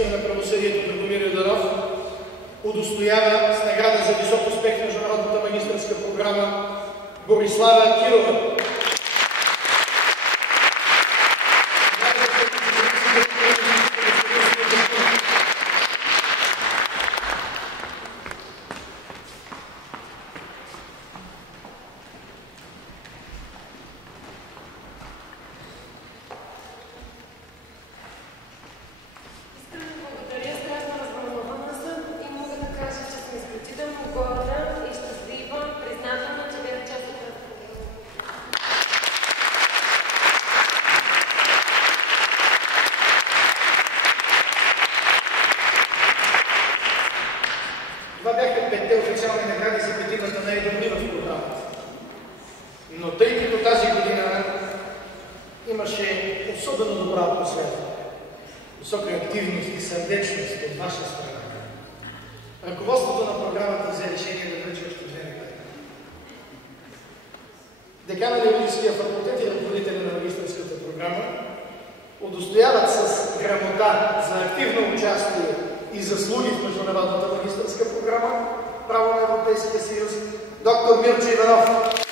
министър на правосъдието Драгомир Йорданов удостоява с награда за висок успех в международната магистърска програма Борислава Кирова. Това бяха 5-те официални награди за петимата най-добри в програмата. Но тъй като тази година имаше особено добра атмосфера, висока активност и сърдечност от ваша страна, ръководството на програмата взе решение да връчи още 2 награди. Декана на юридическия факултет и ръководителя на магистърската програма удостояват с грамота за активно участие и заслуги в международната магистърска програма Право на Европейския съюз доктор Мирчо Иванов.